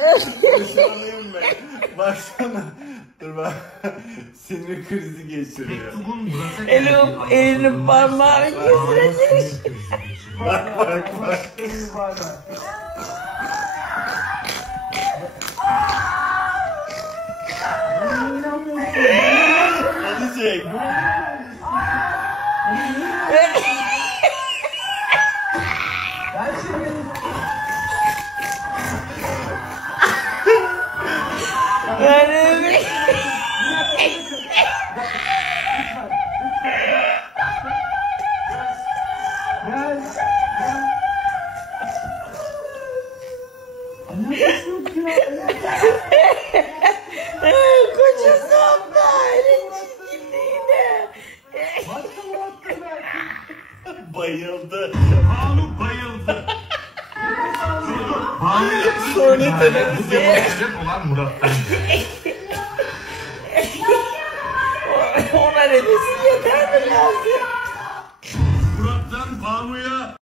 Yaşanayım ben. Baksana. Dur bak. Sinir krizi geçiriyor. Elinin parmağını kesilecek. Bak bak bak. Hadi çek. Kocası oldu aile çirkinliğine. Bayıldı. Banu bayıldı. Sonra televizyon. olan Murat'tan. Ona ne desin yeter mi lazım? Murat'tan Banu'ya